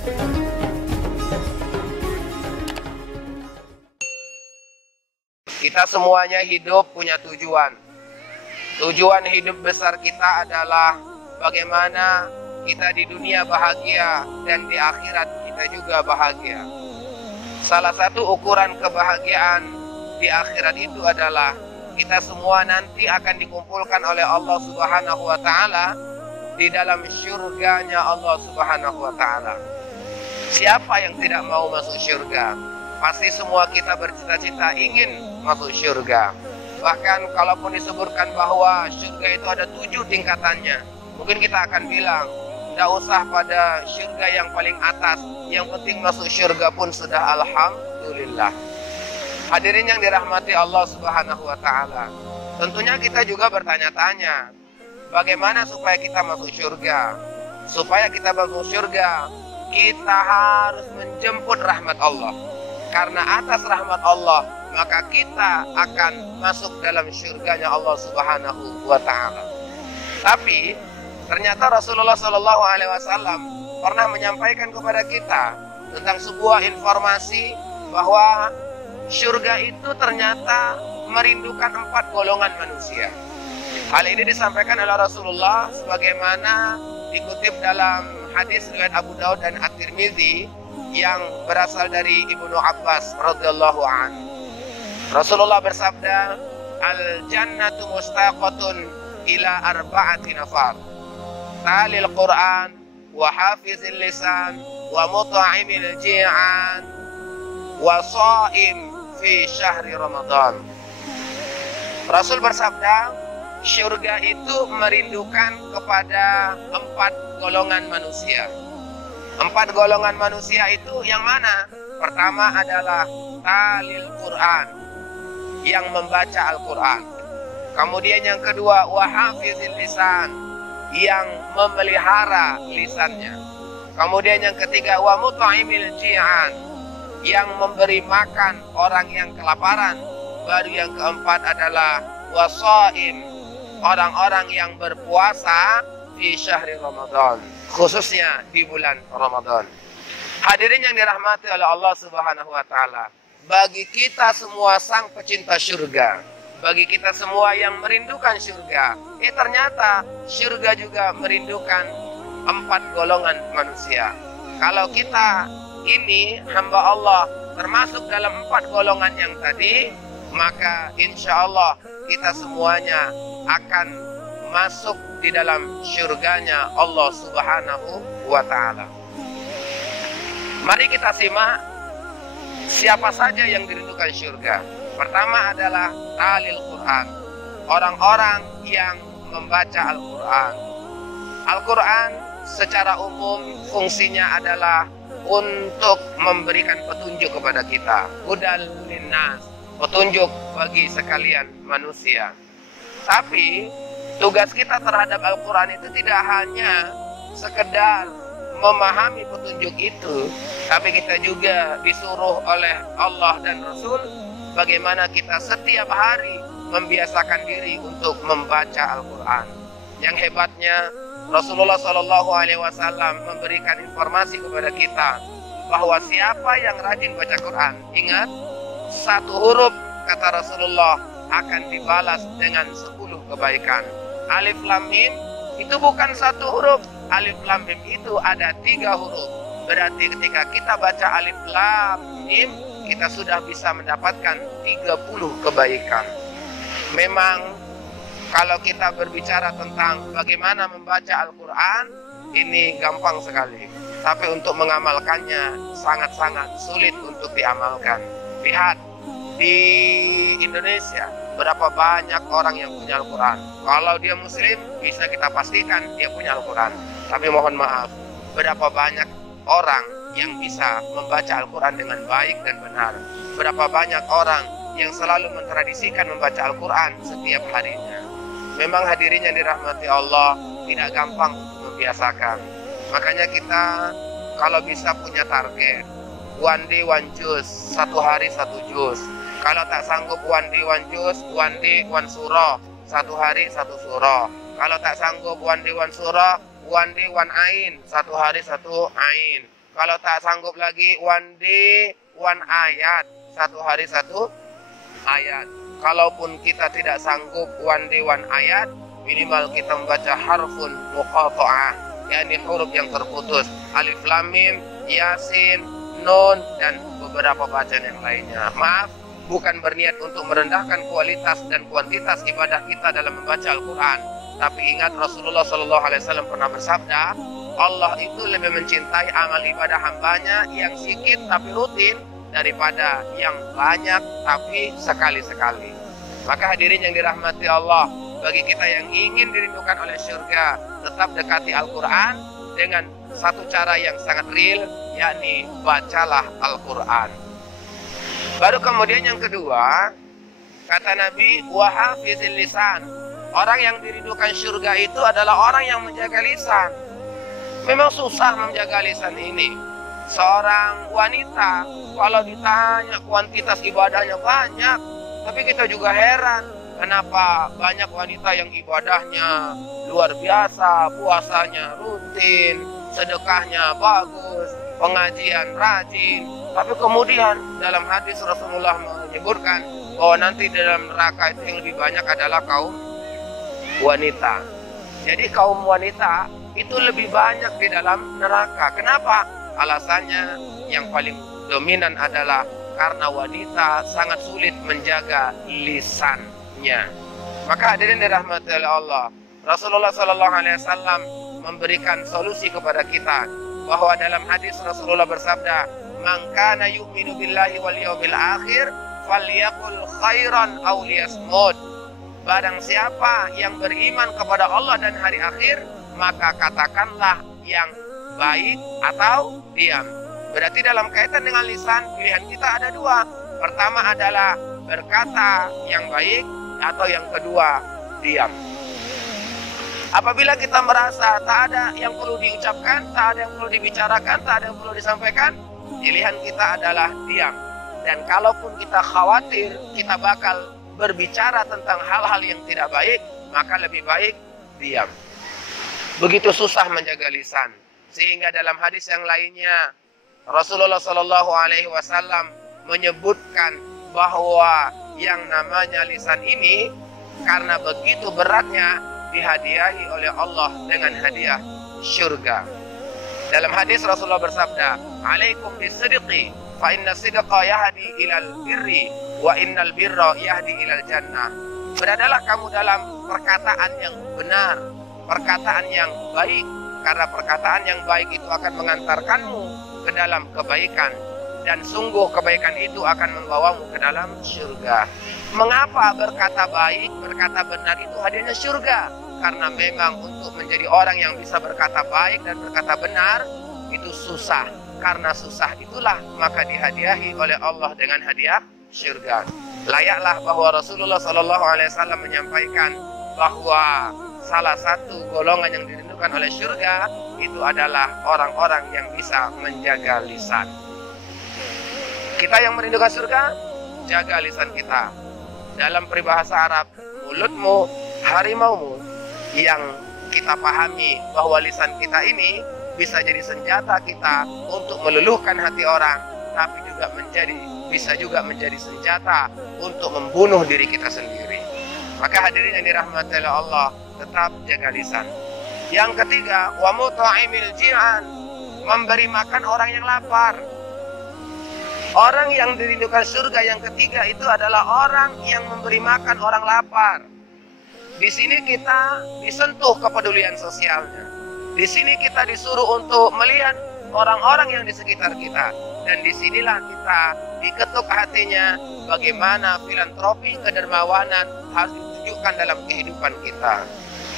Kita semuanya hidup punya tujuan. Tujuan hidup besar kita adalah bagaimana kita di dunia bahagia dan di akhirat kita juga bahagia. Salah satu ukuran kebahagiaan di akhirat itu adalah kita semua nanti akan dikumpulkan oleh Allah Subhanahu wa Ta'ala di dalam syurganya Allah Subhanahu wa Ta'ala. Siapa yang tidak mau masuk syurga? Pasti semua kita bercita-cita ingin masuk syurga. Bahkan kalaupun disebutkan bahwa syurga itu ada 7 tingkatannya, mungkin kita akan bilang, tidak usah pada syurga yang paling atas, yang penting masuk syurga pun sudah alhamdulillah. Hadirin yang dirahmati Allah Subhanahu wa Ta'ala, tentunya kita juga bertanya-tanya, bagaimana supaya kita masuk syurga? Supaya kita masuk syurga, kita harus menjemput rahmat Allah. Karena atas rahmat Allah, maka kita akan masuk dalam syurganya Allah Subhanahu wa Ta'ala. Tapi ternyata Rasulullah Shallallahu Alaihi Wasallam pernah menyampaikan kepada kita tentang sebuah informasi bahwa syurga itu ternyata merindukan 4 golongan manusia. Hal ini disampaikan oleh Rasulullah sebagaimana dikutip dalam hadis riwayat Abu Daud dan At-Tirmidzi yang berasal dari Ibnu Abbas radhiyallahu anhu. Rasulullah bersabda, "Al-jannatu mustaqatun ila 4 nafar. Talil Quran, wa hafizil lisan, wa mut'imil ji'an, wa sha'im fi syahri Ramadan." Rasul bersabda, syurga itu merindukan kepada 4 golongan manusia. 4 golongan manusia itu yang mana? Pertama adalah talil Quran, yang membaca Al-Quran. Kemudian yang kedua, wahafizil lisan, yang memelihara lisannya. Kemudian yang ketiga, wa mut'imil ji'an, yang memberi makan orang yang kelaparan. Baru yang keempat adalah wasaim, orang-orang yang berpuasa di syahri Ramadan, khususnya di bulan Ramadan. Hadirin yang dirahmati oleh Allah Subhanahu wa Ta'ala, bagi kita semua sang pecinta syurga, bagi kita semua yang merindukan syurga, ternyata syurga juga merindukan 4 golongan manusia. Kalau kita ini hamba Allah termasuk dalam 4 golongan yang tadi, maka insya Allah kita semuanya akan masuk di dalam syurganya Allah Subhanahu wa Ta'ala. Mari kita simak siapa saja yang dirindukan syurga. Pertama adalah talil Quran, orang-orang yang membaca Al-Quran. Al-Quran secara umum fungsinya adalah untuk memberikan petunjuk kepada kita, hudal linnas, petunjuk bagi sekalian manusia. Tapi tugas kita terhadap Al-Quran itu tidak hanya sekedar memahami petunjuk itu, tapi kita juga disuruh oleh Allah dan Rasul bagaimana kita setiap hari membiasakan diri untuk membaca Al-Quran. Yang hebatnya Rasulullah Shallallahu Alaihi Wasallam memberikan informasi kepada kita bahwa siapa yang rajin baca Quran, ingat, 1 huruf kata Rasulullah akan dibalas dengan 10 kebaikan. Alif Lam Mim itu bukan 1 huruf. Alif Lam Mim itu ada 3 huruf. Berarti ketika kita baca Alif Lam Mim, kita sudah bisa mendapatkan 30 kebaikan. Memang kalau kita berbicara tentang bagaimana membaca Al-Quran, ini gampang sekali. Tapi untuk mengamalkannya sangat-sangat sulit untuk diamalkan. Lihat, di Indonesia berapa banyak orang yang punya Al-Quran. Kalau dia muslim, bisa kita pastikan dia punya Al-Quran. Tapi mohon maaf, berapa banyak orang yang bisa membaca Al-Quran dengan baik dan benar. Berapa banyak orang yang selalu mentradisikan membaca Al-Quran setiap harinya. Memang hadirin yang dirahmati Allah, tidak gampang untuk membiasakan. Makanya kita kalau bisa punya target, one day one juz, 1 hari 1 juz. Kalau tak sanggup one day one juz, one day one surah, 1 hari 1 surah. Kalau tak sanggup one day one surah, one day one ain, 1 hari 1 ain. Kalau tak sanggup lagi, one day, one ayat. Satu hari satu ayat. Kalaupun kita tidak sanggup one day, one ayat, minimal kita membaca harfun muqata'ah, yakni huruf yang terputus. Alif, lam, mim, yasin, nun, dan beberapa bacaan yang lainnya. Maaf, bukan berniat untuk merendahkan kualitas dan kuantitas ibadah kita dalam membaca Al-Quran. Tapi ingat, Rasulullah SAW pernah bersabda, Allah itu lebih mencintai amal ibadah hambanya yang sedikit tapi rutin daripada yang banyak tapi sekali-sekali. Maka hadirin yang dirahmati Allah, bagi kita yang ingin dirindukan oleh surga, tetap dekati Al-Quran dengan satu cara yang sangat real, yakni bacalah Al-Quran. Baru kemudian yang kedua, kata Nabi, wahafizil lisan. Orang yang dirindukan surga itu adalah orang yang menjaga lisan. Memang susah menjaga lisan ini. Seorang wanita, kalau ditanya kuantitas ibadahnya banyak, tapi kita juga heran, kenapa banyak wanita yang ibadahnya luar biasa, puasanya rutin, sedekahnya bagus, pengajian rajin, tapi kemudian dalam hadis Rasulullah menyebutkan bahwa nanti dalam neraka itu yang lebih banyak adalah kaum wanita. Jadi kaum wanita itu lebih banyak di dalam neraka. Kenapa? Alasannya yang paling dominan adalah karena wanita sangat sulit menjaga lisannya. Maka hadirin dirahmati oleh Allah, Rasulullah SAW memberikan solusi kepada kita, bahwa dalam hadis Rasulullah bersabda, "Man kana yu'minu billahi wal yawmil akhir falyaqul khairan aw liyasmut." Barang siapa yang beriman kepada Allah dan hari akhir, maka katakanlah yang baik atau diam. Berarti dalam kaitan dengan lisan, pilihan kita ada dua. Pertama adalah berkata yang baik, atau yang kedua diam. Apabila kita merasa tak ada yang perlu diucapkan, tak ada yang perlu dibicarakan, tak ada yang perlu disampaikan, pilihan kita adalah diam. Dan kalaupun kita khawatir kita bakal berbicara tentang hal-hal yang tidak baik, maka lebih baik diam. Begitu susah menjaga lisan, sehingga dalam hadis yang lainnya Rasulullah SAW menyebutkan bahwa yang namanya lisan ini karena begitu beratnya dihadiahi oleh Allah dengan hadiah syurga. Dalam hadis Rasulullah bersabda, "Alaikum bisidqi, fa inna sidqa yahdi ilal birri, wa innal birra yahdi ilal jannah." Beradalah kamu dalam perkataan yang benar, perkataan yang baik, karena perkataan yang baik itu akan mengantarkanmu ke dalam kebaikan, dan sungguh kebaikan itu akan membawamu ke dalam surga. Mengapa berkata baik, berkata benar itu hadiahnya surga? Karena memang untuk menjadi orang yang bisa berkata baik dan berkata benar itu susah. Karena susah itulah maka dihadiahi oleh Allah dengan hadiah surga. Layaklah bahwa Rasulullah SAW menyampaikan bahwa salah satu golongan yang dirindukan oleh surga itu adalah orang-orang yang bisa menjaga lisan. Kita yang merindukan surga, jaga lisan kita. Dalam peribahasa Arab, mulutmu harimaumu, yang kita pahami bahwa lisan kita ini bisa jadi senjata kita untuk meluluhkan hati orang, tapi juga bisa juga menjadi senjata untuk membunuh diri kita sendiri. Maka hadirin yang dirahmati oleh Allah, tetap jaga lisan. Yang ketiga, wa mut'imil ji'an, memberi makan orang yang lapar. Orang yang dirindukan surga yang ketiga itu adalah orang yang memberi makan orang lapar. Di sini kita disentuh kepedulian sosialnya. Di sini kita disuruh untuk melihat orang-orang yang di sekitar kita. Dan disinilah kita diketuk hatinya bagaimana filantropi kedermawanan harus ditunjukkan dalam kehidupan kita.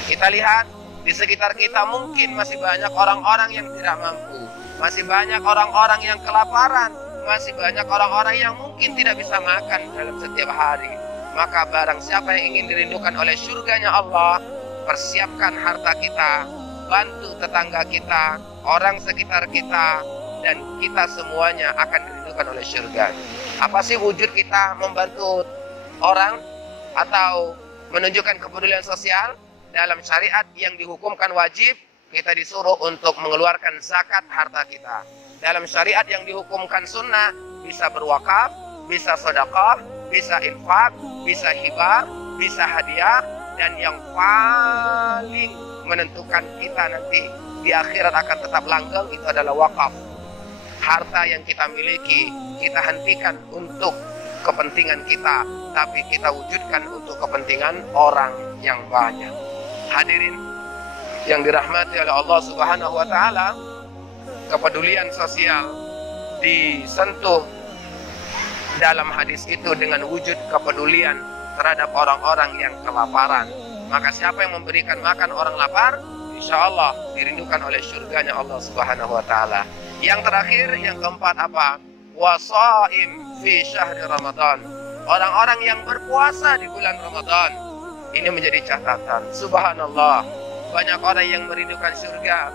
Kita lihat di sekitar kita mungkin masih banyak orang-orang yang tidak mampu. Masih banyak orang-orang yang kelaparan. Masih banyak orang-orang yang mungkin tidak bisa makan dalam setiap hari. Maka barang siapa yang ingin dirindukan oleh surganya Allah, persiapkan harta kita, bantu tetangga kita, orang sekitar kita, dan kita semuanya akan dirindukan oleh surga. Apa sih wujud kita membantu orang atau menunjukkan kepedulian sosial? Dalam syariat yang dihukumkan wajib, kita disuruh untuk mengeluarkan zakat harta kita. Dalam syariat yang dihukumkan sunnah, bisa berwakaf, bisa sedekah, bisa infak, bisa hibah, bisa hadiah, dan yang paling menentukan kita nanti di akhirat akan tetap langgeng itu adalah wakaf. Harta yang kita miliki, kita hentikan untuk kepentingan kita, tapi kita wujudkan untuk kepentingan orang yang banyak. Hadirin yang dirahmati oleh Allah Subhanahu wa Ta'ala, kepedulian sosial disentuh dalam hadis itu dengan wujud kepedulian terhadap orang-orang yang kelaparan. Maka siapa yang memberikan makan orang lapar, insya Allah dirindukan oleh surganya Allah Subhanahu wa Ta'ala. Yang terakhir, yang keempat apa? Wasaim fi syahri Ramadan. Orang-orang yang berpuasa di bulan Ramadan. Ini menjadi catatan. Subhanallah, banyak orang yang merindukan surga,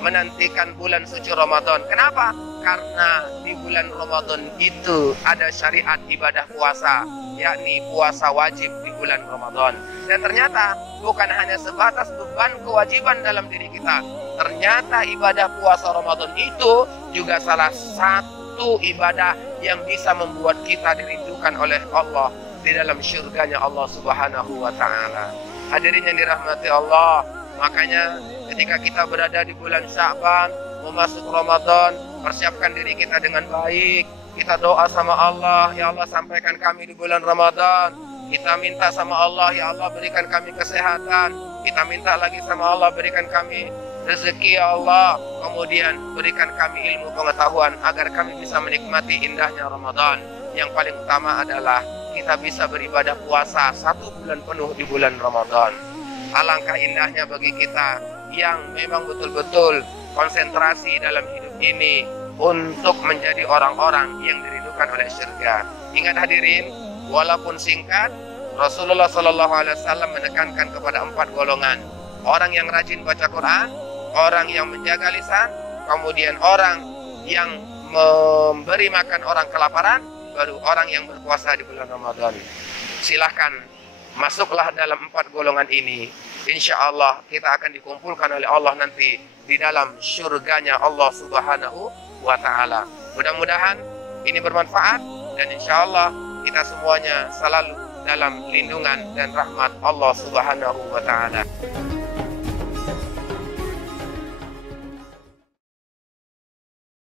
menantikan bulan suci Ramadan. Kenapa? Karena di bulan Ramadan itu ada syariat ibadah puasa, yakni puasa wajib di bulan Ramadan. Dan ternyata bukan hanya sebatas beban kewajiban dalam diri kita. Ternyata ibadah puasa Ramadan itu juga salah satu ibadah yang bisa membuat kita dirindukan oleh Allah di dalam syurganya Allah Subhanahu wa Ta'ala. Hadirin yang dirahmati Allah, makanya ketika kita berada di bulan Sya'ban, memasuki Ramadan, persiapkan diri kita dengan baik. Kita doa sama Allah, ya Allah sampaikan kami di bulan Ramadan. Kita minta sama Allah, ya Allah berikan kami kesehatan. Kita minta lagi sama Allah, berikan kami rezeki ya Allah. Kemudian berikan kami ilmu pengetahuan agar kami bisa menikmati indahnya Ramadan. Yang paling utama adalah kita bisa beribadah puasa 1 bulan penuh di bulan Ramadan. Alangkah indahnya bagi kita yang memang betul-betul konsentrasi dalam hidup ini untuk menjadi orang-orang yang dirindukan oleh surga. Ingat hadirin, walaupun singkat, Rasulullah SAW menekankan kepada 4 golongan. Orang yang rajin baca Quran, orang yang menjaga lisan, kemudian orang yang memberi makan orang kelaparan, baru orang yang berpuasa di bulan Ramadan. Silahkan masuklah dalam 4 golongan ini. Insya Allah kita akan dikumpulkan oleh Allah nanti di dalam surganya Allah Subhanahu wa Ta'ala. Mudah-mudahan ini bermanfaat dan insya Allah kita semuanya selalu dalam lindungan dan rahmat Allah Subhanahu wa Ta'ala.